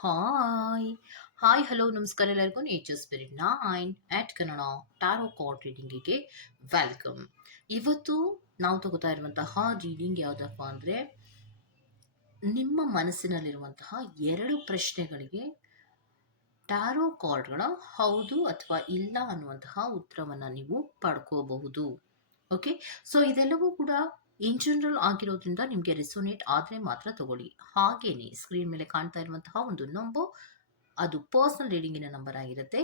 Hi hi hello ನಮಸ್ಕಾರ ಎಲ್ಲರಿಗೂ nature spirit nine at Kannada tarot card ರೀಡಿಂಗಿಗೆ welcome ಇವತ್ತು ನಾವು ತಗೋತಾ ಇರುವಂತಹ ರೀಡಿಂಗ್ ಯಾವುದಪ್ಪ ಅಂದರೆ, ನಿಮ್ಮ ಮನಸ್ಸಿನಲ್ಲಿರುವಂತಹ ಎರಡು ಪ್ರಶ್ನೆಗಳಿಗೆ ಟಾರೋ ಕಾರ್ಡ್ಗಳ ಹೌದು ಅಥವಾ ಇಲ್ಲ ಅನ್ನುವಂತಹ ಉತ್ತರವನ್ನು ನೀವು ಪಡ್ಕೋಬಹುದು. ಓಕೆ ಸೊ ಇದೆಲ್ಲವೂ ಕೂಡ ಇನ್ ಜನರಲ್ ಆಗಿರೋದ್ರಿಂದ ನಿಮಗೆ ರೆಸೋನೇಟ್ ಆದರೆ ಮಾತ್ರ ತಗೊಳ್ಳಿ. ಹಾಗೇನೆ ಸ್ಕ್ರೀನ್ ಮೇಲೆ ಕಾಣ್ತಾ ಇರುವಂತಹ ಒಂದು ನಂಬು ಅದು ಪರ್ಸನಲ್ ರೀಡಿಂಗಿನ ನಂಬರ್ ಆಗಿರುತ್ತೆ.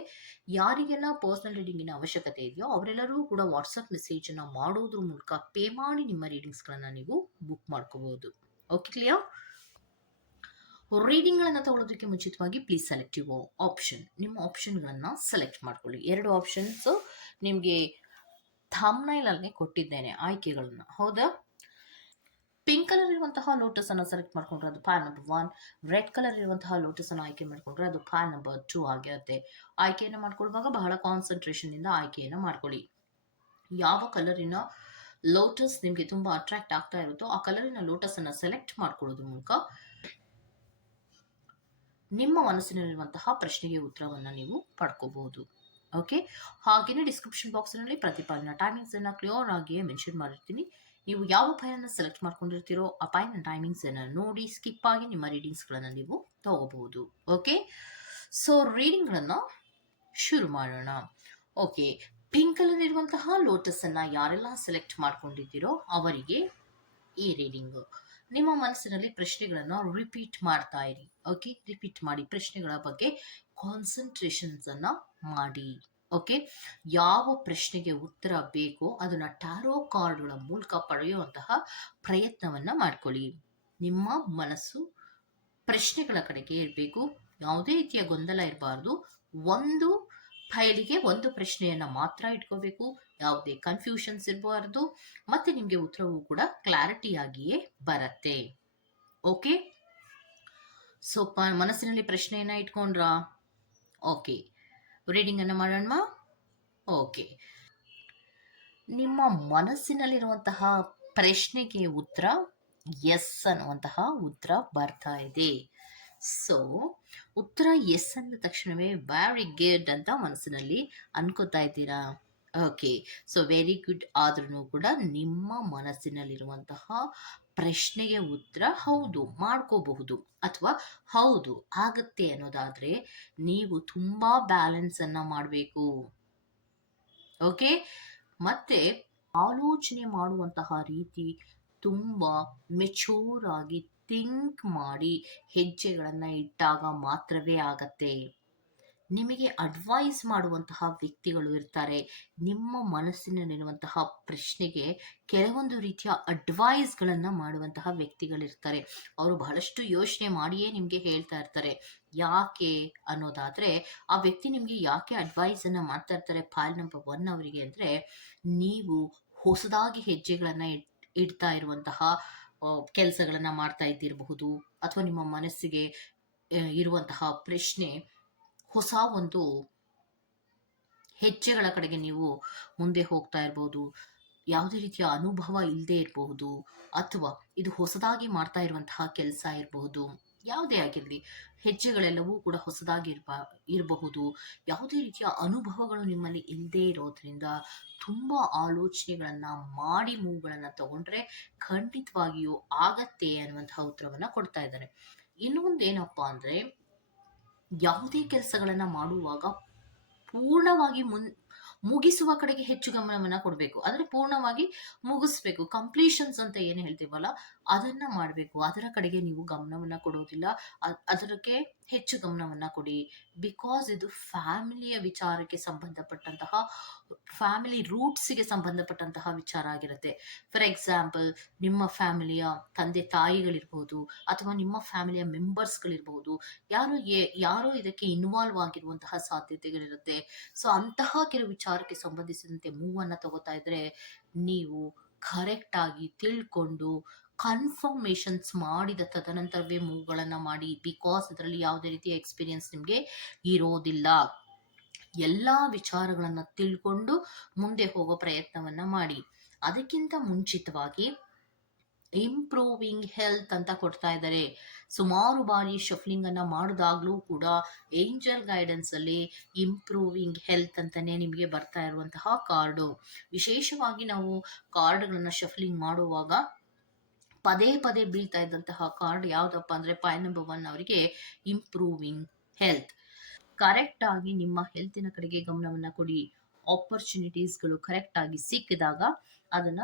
ಯಾರಿಗೆಲ್ಲ ಪರ್ಸನಲ್ ರೀಡಿಂಗಿನ ಅವಶ್ಯಕತೆ ಇದೆಯೋ ಅವರೆಲ್ಲರೂ ಕೂಡ ವಾಟ್ಸಪ್ ಮೆಸೇಜನ್ನು ಮಾಡೋದ್ರ ಮೂಲಕ ಪೇ ಮಾಡಿ ನಿಮ್ಮ ರೀಡಿಂಗ್ಸ್ಗಳನ್ನು ನೀವು ಬುಕ್ ಮಾಡ್ಕೋಬಹುದು. ಓಕೆ ಕ್ಲಿಯರ್ ರೀಡಿಂಗ್ಗಳನ್ನು ತಗೊಳ್ಳೋದಕ್ಕೆ ಮುಂಚಿತವಾಗಿ ಪ್ಲೀಸ್ ಸೆಲೆಕ್ಟ್ ಯುವ ಆಪ್ಷನ್ ನಿಮ್ಮ ಆಪ್ಷನ್ಗಳನ್ನು ಸೆಲೆಕ್ಟ್ ಮಾಡ್ಕೊಳ್ಳಿ. ಎರಡು ಆಪ್ಷನ್ಸ್ ನಿಮಗೆ ಥಮ್ನೈಲಲ್ಲೇ ಕೊಟ್ಟಿದ್ದೇನೆ ಆಯ್ಕೆಗಳನ್ನು. ಹೌದಾ? ಪಿಂಕ್ ಕಲರ್ ಇರುವಂತಹ ಲೋಟಸ್ ಅನ್ನು ಸೆಲೆಕ್ಟ್ ಮಾಡ್ಕೊಂಡ್ರೆ ಅದು pile number one red colour ಇರುವಂತಹ ಲೋಟಸ್ ಅನ್ನು ಆಯ್ಕೆ ಮಾಡ್ಕೊಂಡ್ರೆ ಅದು ಪ್ಯಾನ್ ನಂಬರ್ ಟೂ ಆಗಿರುತ್ತೆ. ಆಯ್ಕೆಯನ್ನು ಮಾಡ್ಕೊಳ್ಳುವಾಗ ಬಹಳ ಕಾನ್ಸಂಟ್ರೇಷನ್ ಇಂದ ಆಯ್ಕೆಯನ್ನು ಮಾಡ್ಕೊಳ್ಳಿ. ಯಾವ ಕಲರಿನ ಲೋಟಸ್ ನಿಮಗೆ ತುಂಬಾ ಅಟ್ರಾಕ್ಟ್ ಆಗ್ತಾ ಇರುತ್ತೋ ಆ ಕಲರಿನ ಲೋಟಸ್ ಅನ್ನ ಸೆಲೆಕ್ಟ್ ಮಾಡ್ಕೊಳ್ಳೋದ್ರ ಮೂಲಕ ನಿಮ್ಮ ಮನಸ್ಸಿನಲ್ಲಿರುವಂತಹ ಪ್ರಶ್ನೆಗೆ ಉತ್ತರವನ್ನು ನೀವು ಪಡ್ಕೋಬಹುದು. ಓಕೆ ಹಾಗೆಯೇ ಡಿಸ್ಕ್ರಿಪ್ಷನ್ ಬಾಕ್ಸ್ನಲ್ಲಿ ಪ್ರತಿಪಾದನಾ ಟೈಮಿಂಗ್ಸ್ ಅನ್ನ ಕ್ಲಿಯರ್ ಆಗಿಯೇ ಮೆನ್ಷನ್ ಮಾಡಿರ್ತೀನಿ. ನೀವು ಯಾವ ಫೈಲನ್ನು ಸೆಲೆಕ್ಟ್ ಮಾಡ್ಕೊಂಡಿರ್ತೀರೋ ಆ ಫೈಲ್ನ ಟೈಮಿಂಗ್ಸ್ ಅನ್ನು ನೋಡಿ ಸ್ಕಿಪ್ ಆಗಿ ನಿಮ್ಮ ರೀಡಿಂಗ್ಸ್ಗಳನ್ನು ನೀವು ತಗೋಬಹುದು. ಓಕೆ? ಸೊ, ರೀಡಿಂಗ್ಗಳನ್ನು ಶುರು ಮಾಡೋಣ. ಓಕೆ ಪಿಂಕ್ ಕಲರ್ ಇರುವಂತಹ ಲೋಟಸ್ ಅನ್ನ ಯಾರೆಲ್ಲ ಸೆಲೆಕ್ಟ್ ಮಾಡ್ಕೊಂಡಿದ್ದೀರೋ ಅವರಿಗೆ ಈ ರೀಡಿಂಗ್. ನಿಮ್ಮ ಮನಸ್ಸಿನಲ್ಲಿ ಪ್ರಶ್ನೆಗಳನ್ನು ರಿಪೀಟ್ ಮಾಡ್ತಾ ಇರಿ. ಓಕೆ? ರಿಪೀಟ್ ಮಾಡಿ ಪ್ರಶ್ನೆಗಳ ಬಗ್ಗೆ ಕಾನ್ಸಂಟ್ರೇಷನ್ಸನ್ನು ಮಾಡಿ. ಓಕೆ ಯಾವ ಪ್ರಶ್ನೆಗೆ ಉತ್ತರ ಬೇಕೋ ಅದನ್ನ ಟ್ಯಾರೋ ಕಾರ್ಡ್ಗಳ ಮೂಲಕ ಪಡೆಯುವಂತಹ ಪ್ರಯತ್ನವನ್ನ ಮಾಡ್ಕೊಳ್ಳಿ. ನಿಮ್ಮ ಮನಸ್ಸು ಪ್ರಶ್ನೆಗಳ ಕಡೆಗೆ ಇರಬೇಕು. ಯಾವುದೇ ರೀತಿಯ ಗೊಂದಲ ಇರಬಾರ್ದು. ಒಂದು ಫೈಲಿಗೆ ಒಂದು ಪ್ರಶ್ನೆಯನ್ನ ಮಾತ್ರ ಇಟ್ಕೋಬೇಕು. ಯಾವುದೇ ಕನ್ಫ್ಯೂಷನ್ಸ್ ಇರಬಾರ್ದು. ಮತ್ತೆ ನಿಮಗೆ ಉತ್ತರವು ಕೂಡ ಕ್ಲಾರಿಟಿಯಾಗಿಯೇ ಬರುತ್ತೆ. ಓಕೆ ಸೊ ಮನಸ್ಸಿನಲ್ಲಿ ಪ್ರಶ್ನೆಯನ್ನ ಇಟ್ಕೊಂಡ್ರಾ? ಓಕೆ ರೀಡಿಂಗ್ ಅನ್ನ ಮಾಡೋಣ ಓಕೆ. ನಿಮ್ಮ ಮನಸ್ಸಿನಲ್ಲಿರುವಂತಹ ಪ್ರಶ್ನೆಗೆ ಉತ್ತರ ಎಸ್ ಅನ್ನುವಂತಹ ಉತ್ತರ ಬರ್ತಾ ಇದೆ. ಸೊ ಉತ್ತರ ಎಸ್ ಅಂದ ತಕ್ಷಣವೇ ವೆರಿ ಗುಡ್ ಅಂತ ಮನಸ್ಸಿನಲ್ಲಿ ಅನ್ಕೋತಾ ಇದ್ದೀರಾ? ಓಕೆ ಸೊ ವೆರಿ ಗುಡ್ ಆದ್ರೂ ಕೂಡ ನಿಮ್ಮ ಮನಸ್ಸಿನಲ್ಲಿರುವಂತಹ ಪ್ರಶ್ನೆಗೆ ಉತ್ತರ ಹೌದು, ಮಾಡ್ಕೋಬಹುದು ಅಥವಾ ಹೌದು ಆಗತ್ತೆ ಅನ್ನೋದಾದ್ರೆ ನೀವು ತುಂಬಾ ಬ್ಯಾಲೆನ್ಸ್ ಅನ್ನ ಮಾಡಬೇಕು. ಓಕೆ ಮತ್ತೆ ಆಲೋಚನೆ ಮಾಡುವಂತಹ ರೀತಿ ತುಂಬಾ ಮೆಚೂರ್ ಆಗಿ ಥಿಂಕ್ ಮಾಡಿ ಹೆಜ್ಜೆಗಳನ್ನ ಇಟ್ಟಾಗ ಮಾತ್ರವೇ ಆಗತ್ತೆ. ನಿಮಗೆ ಅಡ್ವೈಸ್ ಮಾಡುವಂತಹ ವ್ಯಕ್ತಿಗಳು ಇರ್ತಾರೆ. ನಿಮ್ಮ ಮನಸ್ಸಿನಲ್ಲಿರುವಂತಹ ಪ್ರಶ್ನೆಗೆ ಕೆಲವೊಂದು ರೀತಿಯ ಅಡ್ವೈಸ್ಗಳನ್ನು ಮಾಡುವಂತಹ ವ್ಯಕ್ತಿಗಳಿರ್ತಾರೆ ಅವರು ಬಹಳಷ್ಟು ಯೋಚನೆ ಮಾಡಿಯೇ ನಿಮಗೆ ಹೇಳ್ತಾ ಇರ್ತಾರೆ. ಯಾಕೆ ಅನ್ನೋದಾದರೆ, ಆ ವ್ಯಕ್ತಿ ನಿಮಗೆ ಯಾಕೆ ಅಡ್ವೈಸನ್ನು ಮಾಡ್ತಾ ಇರ್ತಾರೆ ಫೈಲ್ ನಂಬರ್ ಒನ್ ಅವರಿಗೆ ಅಂದರೆ, ನೀವು ಹೊಸದಾಗಿ ಹೆಜ್ಜೆಗಳನ್ನು ಇಡ್ತಾ ಇರುವಂತಹ ಕೆಲಸಗಳನ್ನು ಮಾಡ್ತಾ ಇದ್ದಿರಬಹುದು ಅಥವಾ ನಿಮ್ಮ ಮನಸ್ಸಿಗೆ ಇರುವಂತಹ ಪ್ರಶ್ನೆ ಹೊಸ ಒಂದು ಹೆಜ್ಜೆಗಳ ಕಡೆಗೆ ನೀವು ಮುಂದೆ ಹೋಗ್ತಾ ಇರ್ಬೋದು. ಯಾವುದೇ ರೀತಿಯ ಅನುಭವ ಇಲ್ಲದೆ ಇರಬಹುದು ಅಥವಾ ಇದು ಹೊಸದಾಗಿ ಮಾಡ್ತಾ ಇರುವಂತಹ ಕೆಲಸ ಇರಬಹುದು ಯಾವುದೇ ಆಗಿರಲಿ, ಹೆಜ್ಜೆಗಳೆಲ್ಲವೂ ಕೂಡ ಹೊಸದಾಗಿ ಇರ್ಬ, ಇರಬಹುದು. ಯಾವುದೇ ರೀತಿಯ ಅನುಭವಗಳು ನಿಮ್ಮಲ್ಲಿ ಇಲ್ಲದೆ ಇರೋದ್ರಿಂದ ತುಂಬ ಆಲೋಚನೆಗಳನ್ನು ಮಾಡಿ ಮೂವ್ಗಳನ್ನು ತಗೊಂಡ್ರೆ ಖಂಡಿತವಾಗಿಯೂ ಆಗತ್ತೆ ಅನ್ನುವಂತಹ ಉತ್ತರವನ್ನು ಕೊಡ್ತಾ ಇದ್ದಾರೆ. ಇನ್ನೊಂದೇನಪ್ಪ ಅಂದರೆ ಅಂದ್ರೆ ಯಾವುದೇ ಕೆಲಸಗಳನ್ನು ಮಾಡುವಾಗ ಪೂರ್ಣವಾಗಿ ಮುನ್, ಮುಗಿಸುವ ಕಡೆಗೆ ಹೆಚ್ಚು ಗಮನವನ್ನು ಕೊಡಬೇಕು. ಅಂದರೆ ಪೂರ್ಣವಾಗಿ ಮುಗಿಸ್ಬೇಕು. ಕಂಪ್ಲೀಷನ್ಸ್ ಅಂತ ಏನು ಹೇಳ್ತೀವಲ್ಲ, ಅದನ್ನ ಮಾಡಬೇಕು. ಅದರ ಕಡೆಗೆ ನೀವು ಗಮನವನ್ನು ಕೊಡೋದಿಲ್ಲ. ಅದಕ್ಕೆ ಹೆಚ್ಚು ಗಮನವನ್ನು ಕೊಡಿ. ಬಿಕಾಸ್ ಇದು ಫ್ಯಾಮಿಲಿಯ ವಿಚಾರಕ್ಕೆ ಸಂಬಂಧಪಟ್ಟಂತಹ ಫ್ಯಾಮಿಲಿ ರೂಟ್ಸ್ಗೆ ಸಂಬಂಧಪಟ್ಟಂತಹ ವಿಚಾರ ಆಗಿರುತ್ತೆ. ಫಾರ್ ಎಕ್ಸಾಂಪಲ್ ನಿಮ್ಮ ಫ್ಯಾಮಿಲಿಯ ತಂದೆ ತಾಯಿಗಳಿರ್ಬೋದು, ಅಥವಾ ನಿಮ್ಮ ಫ್ಯಾಮಿಲಿಯ ಮೆಂಬರ್ಸ್ಗಳಿರ್ಬೋದು ಯಾರು ಯಾರೋ ಇದಕ್ಕೆ ಇನ್ವಾಲ್ವ್ ಆಗಿರುವಂತಹ ಸಾಧ್ಯತೆಗಳಿರುತ್ತೆ. ಸೊ ಅಂತಹ ಕೆಲವು ವಿಚಾರಕ್ಕೆ ಸಂಬಂಧಿಸಿದಂತೆ ಮೂವನ್ನು ತಗೋತಾ ಇದ್ರೆ, ನೀವು ಕರೆಕ್ಟಾಗಿ ತಿಳ್ಕೊಂಡು ಕನ್ಫರ್ಮೇಷನ್ಸ್ ಮಾಡಿದ ತದನಂತರವೇ ಮೂವ್ಗಳನ್ನು ಮಾಡಿ ಬಿಕಾಸ್ ಅದರಲ್ಲಿ ಯಾವುದೇ ರೀತಿಯ ಎಕ್ಸ್ಪೀರಿಯನ್ಸ್ ನಿಮಗೆ ಇರೋದಿಲ್ಲ. ಎಲ್ಲ ವಿಚಾರಗಳನ್ನು ತಿಳ್ಕೊಂಡು ಮುಂದೆ ಹೋಗೋ ಪ್ರಯತ್ನವನ್ನು ಮಾಡಿ. ಅದಕ್ಕಿಂತ ಮುಂಚಿತವಾಗಿ ಇಂಪ್ರೂವಿಂಗ್ ಹೆಲ್ತ್ ಅಂತ ಕೊಡ್ತಾ ಇದ್ದಾರೆ. ಸುಮಾರು ಬಾರಿ ಶಫ್ಲಿಂಗ್ ಅನ್ನ ಮಾಡಿದಾಗ್ಲೂ ಕೂಡ ಏಂಜಲ್ ಗೈಡೆನ್ಸ್ ಅಲ್ಲಿ ಇಂಪ್ರೂವಿಂಗ್ ಹೆಲ್ತ್ ಅಂತಾನೆ ನಿಮಗೆ ಬರ್ತಾ ಇರುವಂತಹ ಕಾರ್ಡು ವಿಶೇಷವಾಗಿ ನಾವು ಕಾರ್ಡ್ಗಳನ್ನು ಶಫ್ಲಿಂಗ್ ಮಾಡುವಾಗ ಪದೇ ಪದೇ ಬೀಳ್ತಾ ಇದ್ದಂತಹ ಕಾರ್ಡ್ ಯಾವ್ದಪ್ಪ ಅಂದ್ರೆ ಪಾಯ್ ನಂಬರ್ ಒನ್ ಅವರಿಗೆ ಇಂಪ್ರೂವಿಂಗ್ ಹೆಲ್ತ್ ಕರೆಕ್ಟ್ ಆಗಿ ನಿಮ್ಮ ಹೆಲ್ತಿನ ಕಡೆಗೆ ಗಮನವನ್ನ ಕೊಡಿ. ಆಪರ್ಚುನಿಟೀಸ್ಗಳು ಕರೆಕ್ಟ್ ಆಗಿ ಸಿಕ್ಕಿದಾಗ ಅದನ್ನ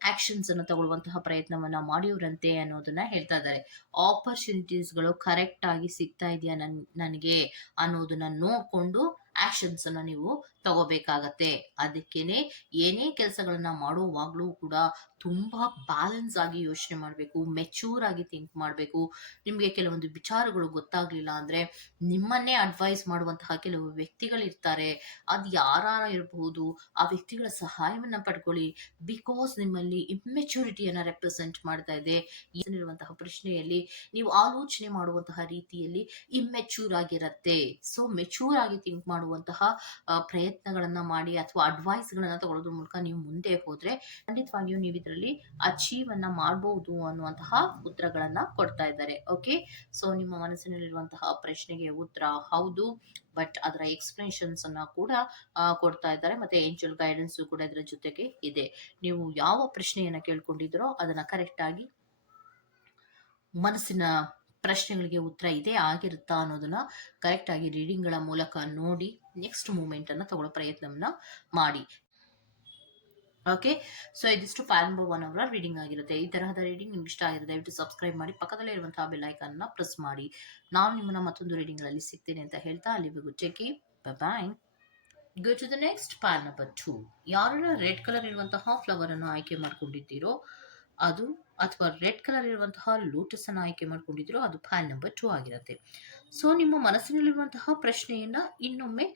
ಆಕ್ಷನ್ಸ್ ಅನ್ನು ತಗೊಳ್ಳುವಂತಹ ಪ್ರಯತ್ನವನ್ನ ಮಾಡಿವ್ರಂತೆ ಅನ್ನೋದನ್ನ ಹೇಳ್ತಾ ಇದ್ದಾರೆ. ಆಪರ್ಚುನಿಟೀಸ್ಗಳು ಕರೆಕ್ಟ್ ಆಗಿ ಸಿಗ್ತಾ ಇದೆಯಾ ನನ್, ನನಗೆ ಅನ್ನೋದನ್ನ ನೋಡ್ಕೊಂಡು ಆಕ್ಷನ್ಸ್ ಅನ್ನ ನೀವು ತಗೋಬೇಕಾಗತ್ತೆ. ಅದಕ್ಕೇನೆ ಏನೇ ಕೆಲಸಗಳನ್ನ ಮಾಡುವಾಗ್ಲೂ ಕೂಡ ತುಂಬಾ ಬ್ಯಾಲೆನ್ಸ್ ಆಗಿ ಯೋಚನೆ ಮಾಡಬೇಕು ಮೆಚೂರ್ ಆಗಿ ಥಿಂಕ್ ಮಾಡಬೇಕು. ನಿಮಗೆ ಕೆಲವೊಂದು ವಿಚಾರಗಳು ಗೊತ್ತಾಗ್ಲಿಲ್ಲ ಅಂದ್ರೆ ನಿಮ್ಮನ್ನೇ ಅಡ್ವೈಸ್ ಮಾಡುವಂತಹ ಕೆಲವು ವ್ಯಕ್ತಿಗಳಿರ್ತಾರೆ. ಅದು ಯಾರ ಇರಬಹುದು ಆ ವ್ಯಕ್ತಿಗಳ ಸಹಾಯವನ್ನ ಪಡ್ಕೊಳ್ಳಿ. ಬಿಕಾಸ್ ನಿಮ್ಮಲ್ಲಿ ಇಮ್ಮೆಚೂರಿಟಿಯನ್ನ ರೆಪ್ರೆಸೆಂಟ್ ಮಾಡ್ತಾ ಇದೆ. ಇರುವಂತಹ ಪ್ರಶ್ನೆಯಲ್ಲಿ ನೀವು ಆಲೋಚನೆ ಮಾಡುವಂತಹ ರೀತಿಯಲ್ಲಿ ಇಮ್ಮೆಚೂರ್ ಆಗಿರತ್ತೆ. ಸೊ ಮೆಚೂರ್ ಆಗಿ ಥಿಂಕ್ ಮಾಡುವಂತಹ ಆ, ಪ್ರಯತ್ನಗಳನ್ನ ಮಾಡಿ ಅಥವಾ ಅಡ್ವೈಸ್ ಗಳನ್ನ ತಗೊಳ್ಳೋದ್ರ ಮೂಲಕ ನೀವು ಮುಂದೆ ಹೋದ್ರೆ ಖಂಡಿತವಾಗಿಯೂ ನೀವು ಇದರಲ್ಲಿ ಅಚೀವ್ ಅನ್ನ ಮಾಡಬಹುದು ಅನ್ನುವಂತಹ ಉತ್ತರಗಳನ್ನ ಕೊಡ್ತಾ ಇದ್ದಾರೆ. ಓಕೆ ಸೊ ನಿಮ್ಮ ಮನಸ್ಸಿನಲ್ಲಿರುವಂತಹ ಪ್ರಶ್ನೆಗೆ ಉತ್ತರ ಹೌದು ಬಟ್ ಅದರ ಎಕ್ಸ್ಪ್ಲನೇಷನ್ಸ್ ಅನ್ನ ಕೂಡ ಕೊಡ್ತಾ ಇದ್ದಾರೆ. ಮತ್ತೆ ಏಂಜಲ್ ಗೈಡೆನ್ಸ್ ಕೂಡ ಇದರ ಜೊತೆಗೆ ಇದೆ. ನೀವು ಯಾವ ಪ್ರಶ್ನೆಯನ್ನ ಕೇಳ್ಕೊಂಡಿದ್ರೋ ಅದನ್ನ ಕರೆಕ್ಟ್ ಆಗಿ ಮನಸ್ಸಿನ ಪ್ರಶ್ನೆಗಳಿಗೆ ಉತ್ತರ ಇದೆ ಆಗಿರುತ್ತಾ ಅನ್ನೋದನ್ನ ಕರೆಕ್ಟ್ ಆಗಿ ರೀಡಿಂಗ್ಗಳ ಮೂಲಕ ನೋಡಿ ನೆಕ್ಸ್ಟ್ ಮೂಮೆಂಟ್ ಅನ್ನ ತಗೊಳ್ಳೋ ಪ್ರಯತ್ನವನ್ನ ಮಾಡಿ. ಓಕೆ ಸೊ ಇದಿಷ್ಟು ನಂಬರ್ ಒನ್ ಅವರ ರೀಡಿಂಗ್ ಆಗಿರುತ್ತೆ. ಈ ತರಹದ ರೀಡಿಂಗ್ ನಿಮ್ಗೆ ಇಷ್ಟ ಆಗಿರುತ್ತೆ ದಯವಿಟ್ಟು ಸಬ್ಸ್ಕ್ರೈಬ್ ಮಾಡಿ. ಪಕ್ಕದಲ್ಲೇ ಇರುವಂತಹ ಬೆಲ್ ಐಕಾನ್ನ ಪ್ರೆಸ್ ಮಾಡಿ. ನಾನು ನಿಮ್ಮನ್ನ ಮತ್ತೊಂದು ರೀಡಿಂಗ್ ಅಲ್ಲಿ ಸಿಗ್ತೇನೆ ಅಂತ ಹೇಳ್ತಾ ಅಲ್ಲಿವರೆಗೂ ಚೆಕಿ bye go to the next pile number two ಯಾರೆಲ್ಲ ರೆಡ್ ಕಲರ್ ಇರುವಂತಹ ಫ್ಲವರ್ ಅನ್ನು ಆಯ್ಕೆ ಮಾಡ್ಕೊಂಡಿದ್ದೀರೋ ಅದು ಅಥವಾ ರೆಡ್ ಕಲರ್ ಇರುವಂತಹ ಲೋಟಸ್ ಅನ್ನು ಆಯ್ಕೆ ಮಾಡ್ಕೊಂಡಿದ್ದೀರೋ ಅದು ಫ್ಯಾನ್ ನಂಬರ್ ಟು ಆಗಿರುತ್ತೆ. ಸೊ ನಿಮ್ಮ ಮನಸ್ಸಿನಲ್ಲಿರುವಂತಹ ಪ್ರಶ್ನೆಯನ್ನ ಇನ್ನೊಮ್ಮೆ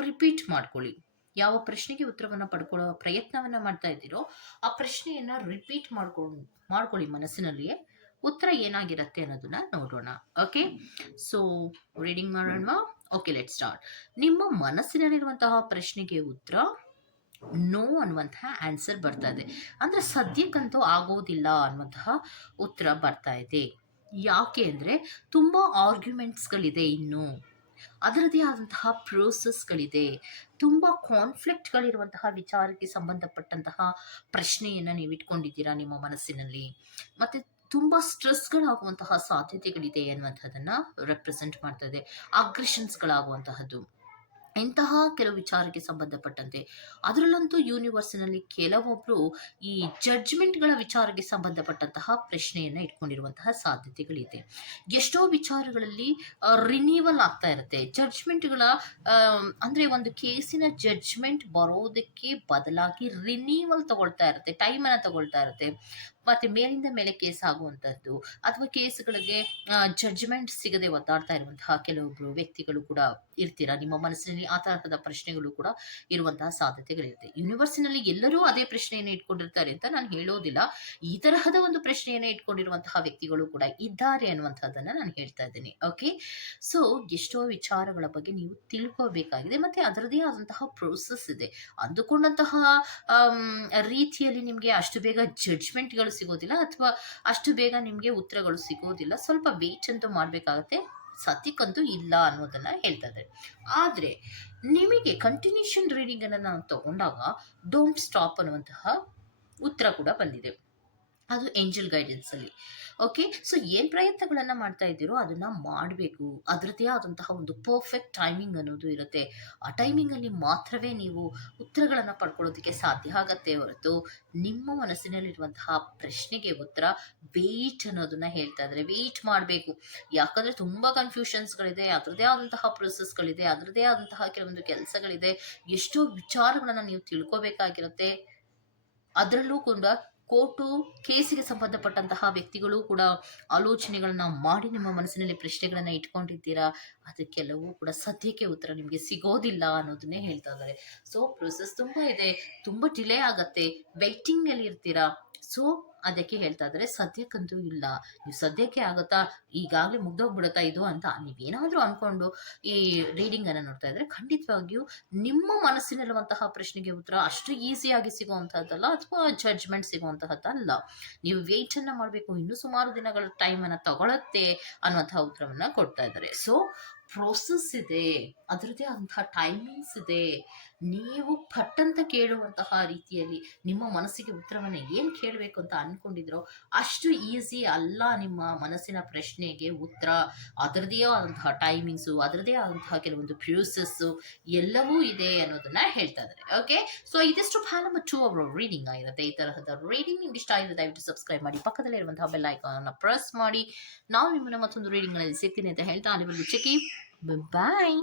ರಿಪೀಟ್ ಮಾಡ್ಕೊಳ್ಳಿ. ಯಾವ ಪ್ರಶ್ನೆಗೆ ಉತ್ತರವನ್ನ ಪಡ್ಕೊಳ್ಳೋ ಪ್ರಯತ್ನವನ್ನ ಮಾಡ್ತಾ ಇದ್ದೀರೋ, ಆ ಪ್ರಶ್ನೆಯನ್ನ ರಿಪೀಟ್ ಮಾಡ್ಕೊಂಡು ಮಾಡ್ಕೊಳ್ಳಿ ಮನಸ್ಸಿನಲ್ಲಿಯೇ. ಉತ್ತರ ಏನಾಗಿರುತ್ತೆ ಅನ್ನೋದನ್ನ ನೋಡೋಣ. ಓಕೆ ಸೊ ರೀಡಿಂಗ್ ಮಾಡೋಣ ಓಕೆ ಲೆಟ್ ಸ್ಟಾರ್ಟ್ ನಿಮ್ಮ ಮನಸ್ಸಿನಲ್ಲಿರುವಂತಹ ಪ್ರಶ್ನೆಗೆ ಉತ್ತರ ನೋ ಅನ್ನುವಂತಹ ಆನ್ಸರ್ ಬರ್ತಾ ಇದೆ ಅಂದ್ರೆ ಸದ್ಯಕ್ಕಂತೂ ಆಗೋದಿಲ್ಲ ಅನ್ನುವಂತಹ ಉತ್ತರ ಬರ್ತಾ ಇದೆ. ಯಾಕೆ ಅಂದ್ರೆ ತುಂಬಾ ಆರ್ಗ್ಯುಮೆಂಟ್ಸ್ಗಳಿದೆ ಇನ್ನು. ಅದರದೇ ಆದಂತಹ ಪ್ರೋಸೆಸ್ಗಳಿದೆ ತುಂಬ ಕಾನ್ಫ್ಲಿಕ್ಟ್ಗಳಿರುವಂತಹ ವಿಚಾರಕ್ಕೆ ಸಂಬಂಧಪಟ್ಟಂತಹ ಪ್ರಶ್ನೆಯನ್ನ ನೀವು ಇಟ್ಕೊಂಡಿದ್ದೀರಾ ನಿಮ್ಮ ಮನಸ್ಸಿನಲ್ಲಿ? ಮತ್ತೆ ತುಂಬಾ ಸ್ಟ್ರೆಸ್ಗಳಾಗುವಂತಹ ಸಾಧ್ಯತೆಗಳಿದೆ ಅನ್ನುವಂಥದ್ದನ್ನ ರೆಪ್ರೆಸೆಂಟ್ ಮಾಡ್ತಾ ಇದೆ. ಅಗ್ರೆಷನ್ಸ್ಗಳಾಗುವಂತಹದ್ದು ಇಂತಹ ಕೆಲವು ವಿಚಾರಕ್ಕೆ ಸಂಬಂಧಪಟ್ಟಂತೆ, ಅದರಲ್ಲಂತೂ ಯೂನಿವರ್ಸಿನಲ್ಲಿ ಕೆಲವೊಬ್ರು ಈ ಜಡ್ಜ್ಮೆಂಟ್ಗಳ ವಿಚಾರಕ್ಕೆ ಸಂಬಂಧಪಟ್ಟಂತಹ ಪ್ರಶ್ನೆಯನ್ನ ಇಟ್ಕೊಂಡಿರುವಂತಹ ಸಾಧ್ಯತೆಗಳಿದೆ. ಎಷ್ಟೋ ವಿಚಾರಗಳಲ್ಲಿ ರಿನೀವಲ್ ಆಗ್ತಾ ಇರುತ್ತೆ. ಜಡ್ಜ್ಮೆಂಟ್ಗಳ ಅಂದ್ರೆ ಒಂದು ಕೇಸಿನ ಜಡ್ಜ್ಮೆಂಟ್ ಬರೋದಕ್ಕೆ ಬದಲಾಗಿ ರಿನೀವಲ್ ತಗೊಳ್ತಾ ಇರುತ್ತೆ ಟೈಮನ್ನು ತಗೊಳ್ತಾ ಇರುತ್ತೆ. ಮತ್ತೆ ಮೇಲಿಂದ ಮೇಲೆ ಕೇಸ್ ಆಗುವಂತದ್ದು ಅಥವಾ ಕೇಸ್ಗಳಿಗೆ ಜಡ್ಜ್ಮೆಂಟ್ ಸಿಗದೆ ಒದ್ದಾಡ್ತಾ ಇರುವಂತಹ ಕೆಲವೊಬ್ರು ವ್ಯಕ್ತಿಗಳು ಕೂಡ ಇರ್ತೀರಾ? ನಿಮ್ಮ ಮನಸ್ಸಿನಲ್ಲಿ ಆ ತರಹದ ಪ್ರಶ್ನೆಗಳು ಕೂಡ ಇರುವಂತಹ ಸಾಧ್ಯತೆಗಳಿರುತ್ತೆ. ಯೂನಿವರ್ಸಿನಲ್ಲಿ ಎಲ್ಲರೂ ಅದೇ ಪ್ರಶ್ನೆಯನ್ನು ಇಟ್ಕೊಂಡಿರ್ತಾರೆ ಅಂತ ನಾನು ಹೇಳೋದಿಲ್ಲ. ಈ ತರಹದ ಒಂದು ಪ್ರಶ್ನೆಯನ್ನು ಇಟ್ಕೊಂಡಿರುವಂತಹ ವ್ಯಕ್ತಿಗಳು ಕೂಡ ಇದ್ದಾರೆ ಅನ್ನುವಂಥದ್ದನ್ನ ನಾನು ಹೇಳ್ತಾ ಇದ್ದೀನಿ. ಓಕೆ ಸೊ ಎಷ್ಟೋ ವಿಚಾರಗಳ ಬಗ್ಗೆ ನೀವು ತಿಳ್ಕೋಬೇಕಾಗಿದೆ ಮತ್ತೆ ಅದರದೇ ಆದಂತಹ ಪ್ರೋಸೆಸ್ ಇದೆ. ಅಂದುಕೊಂಡಂತಹ ರೀತಿಯಲ್ಲಿ ನಿಮಗೆ ಅಷ್ಟು ಬೇಗ ಜಡ್ಜ್ಮೆಂಟ್ಗಳು ಸಿಗೋದಿಲ್ಲ ಅಥವಾ ಅಷ್ಟು ಬೇಗ ನಿಮಗೆ ಉತ್ತರಗಳು ಸಿಗೋದಿಲ್ಲ, ಸ್ವಲ್ಪ ವೇಟ್ ಅಂತೂ ಮಾಡಬೇಕಾಗತ್ತೆ. ಸತ್ಯಕ್ಕಂತೂ ಇಲ್ಲ ಅನ್ನೋದನ್ನ ಹೇಳ್ತಾ ಇದ್ದಾರೆ. ಆದ್ರೆ ನಿಮಗೆ ಕಂಟಿನ್ಯೂಷನ್ ರೀಡಿಂಗನ್ನು ನಾವು ತಗೊಂಡಾಗ ಡೋಂಟ್ ಸ್ಟಾಪ್ ಅನ್ನುವಂತಹ ಉತ್ತರ ಕೂಡ ಬಂದಿದೆ. ಅದು ಏಂಜಲ್ ಗೈಡೆನ್ಸ್ ಅಲ್ಲಿ. ಓಕೆ ಸೊ ಏನ್ ಪ್ರಯತ್ನಗಳನ್ನ ಮಾಡ್ತಾ ಇದ್ದೀರೋ ಅದನ್ನ ಮಾಡಬೇಕು. ಅದರದೇ ಆದಂತಹ ಒಂದು ಪರ್ಫೆಕ್ಟ್ ಟೈಮಿಂಗ್ ಅನ್ನೋದು ಇರುತ್ತೆ. ಆ ಟೈಮಿಂಗ್ ಅಲ್ಲಿ ಮಾತ್ರವೇ ನೀವು ಉತ್ತರಗಳನ್ನ ಪಡ್ಕೊಳ್ಳೋದಕ್ಕೆ ಸಾಧ್ಯ ಆಗತ್ತೆ ಹೊರತು ನಿಮ್ಮ ಮನಸ್ಸಿನಲ್ಲಿರುವಂತಹ ಪ್ರಶ್ನೆಗೆ ಉತ್ತರ ವೇಟ್ ಅನ್ನೋದನ್ನ ಹೇಳ್ತಾ ಇದ್ದಾರೆ ವೇಟ್ ಮಾಡಬೇಕು. ಯಾಕಂದ್ರೆ ತುಂಬಾ ಕನ್ಫ್ಯೂಷನ್ಸ್ಗಳಿದೆ ಅದರದೇ ಆದಂತಹ ಪ್ರೊಸೆಸ್ಗಳಿದೆ ಅದರದೇ ಆದಂತಹ ಕೆಲವೊಂದು ಕೆಲಸಗಳಿದೆ. ಎಷ್ಟೋ ವಿಚಾರಗಳನ್ನ ನೀವು ತಿಳ್ಕೋಬೇಕಾಗಿರುತ್ತೆ. ಅದರಲ್ಲೂ ಕೂಡ ಕೋರ್ಟು ಕೇಸಿಗೆ ಸಂಬಂಧಪಟ್ಟಂತಹ ವ್ಯಕ್ತಿಗಳು ಕೂಡ ಆಲೋಚನೆಗಳನ್ನ ಮಾಡಿ ನಿಮ್ಮ ಮನಸ್ಸಿನಲ್ಲಿ ಪ್ರಶ್ನೆಗಳನ್ನ ಇಟ್ಕೊಂಡಿದ್ದೀರಾ? ಅದಕ್ಕೆಲ್ಲವೂ ಕೂಡ ಸದ್ಯಕ್ಕೆ ಉತ್ತರ ನಿಮಗೆ ಸಿಗೋದಿಲ್ಲ ಅನ್ನೋದನ್ನೇ ಹೇಳ್ತಾ ಇದ್ದಾರೆ. ಸೊ ಪ್ರೊಸೆಸ್ ತುಂಬಾ ಇದೆ. ತುಂಬಾ ಡಿಲೇ ಆಗತ್ತೆ. ವೆಯ್ಟಿಂಗ್ ಅಲ್ಲಿ ಇರ್ತೀರಾ? ಸೊ ಅದಕ್ಕೆ ಹೇಳ್ತಾ ಇದ್ದಾರೆ ಸದ್ಯಕ್ಕಂತೂ ಇಲ್ಲ. ನೀವು ಸದ್ಯಕ್ಕೆ ಆಗುತ್ತಾ? ಈಗಾಗಲೇ ಮುಗ್ದೋಗ್ಬಿಡುತ್ತಾ ಇದು ಅಂತ ನೀವೇನಾದರೂ ಅನ್ಕೊಂಡು ಈ ರೀಡಿಂಗ್ ಅನ್ನು ನೋಡ್ತಾ ಇದ್ರೆ ಖಂಡಿತವಾಗಿಯೂ ನಿಮ್ಮ ಮನಸ್ಸಿನಲ್ಲಿರುವಂತಹ ಪ್ರಶ್ನೆಗೆ ಉತ್ತರ ಅಷ್ಟು ಈಸಿಯಾಗಿ ಸಿಗುವಂತಹದ್ದಲ್ಲ ಅಥವಾ ಜಡ್ಜ್ಮೆಂಟ್ ಸಿಗುವಂತಹದ್ದಲ್ಲ. ನೀವು ವೇಟ್ ಅನ್ನ ಮಾಡಬೇಕು, ಇನ್ನೂ ಸುಮಾರು ದಿನಗಳ ಟೈಮ್ ಅನ್ನ ತಗೊಳತ್ತೆ ಅನ್ನುವಂತಹ ಉತ್ತರವನ್ನ ಕೊಡ್ತಾ ಇದ್ದಾರೆ ಸೊ ಪ್ರೋಸೆಸ್ ಇದೆ. ಅದರದ್ದೇ ಆದಂತಹ ಟೈಮಿಂಗ್ಸ್ ಇದೆ. ನೀವು ಪಟ್ಟಂತ ಕೇಳುವಂತಹ ರೀತಿಯಲ್ಲಿ ನಿಮ್ಮ ಮನಸ್ಸಿಗೆ ಉತ್ತರವನ್ನು ಏನು ಕೇಳಬೇಕು ಅಂತ ಅನ್ಕೊಂಡಿದ್ರೋ ಅಷ್ಟು ಈಸಿ ಅಲ್ಲ ನಿಮ್ಮ ಮನಸ್ಸಿನ ಪ್ರಶ್ನೆಗೆ ಉತ್ತರ. ಅದರದೇ ಆದಂತಹ ಟೈಮಿಂಗ್ಸು ಅದರದೇ ಆದಂತಹ ಕೆಲವೊಂದು ಪ್ಯೂಸಸ್ಸು ಎಲ್ಲವೂ ಇದೆ ಅನ್ನೋದನ್ನ ಹೇಳ್ತಾ ಇದ್ದಾರೆ. ಓಕೆ ಸೊ ಇದಿಷ್ಟು ಭಾಳ ಟೂ ಅವರ್ ರೀಡಿಂಗ್ ಆಗಿರುತ್ತೆ. ಈ ತರಹದ ರೀಡಿಂಗ್ ನಿಮ್ಗೆ ಇಷ್ಟ ಆಗಿದೆ ದಯವಿಟ್ಟು ಸಬ್ಸ್ಕ್ರೈಬ್ ಮಾಡಿ. ಪಕ್ಕದಲ್ಲಿ ಇರುವಂತಹ ಬೆಲ್ ಐಕಾನ್ ಪ್ರೆಸ್ ಮಾಡಿ. ನಾವು ನಿಮ್ಮನ್ನ ಮತ್ತೊಂದು ರೀಡಿಂಗ್ನಲ್ಲಿ ಸಿಗ್ತೀನಿ ಅಂತ ಹೇಳ್ತಾ, ಅಲ್ಲಿವರೆಗೂ ಚೆಕಿ ಬಾಯ್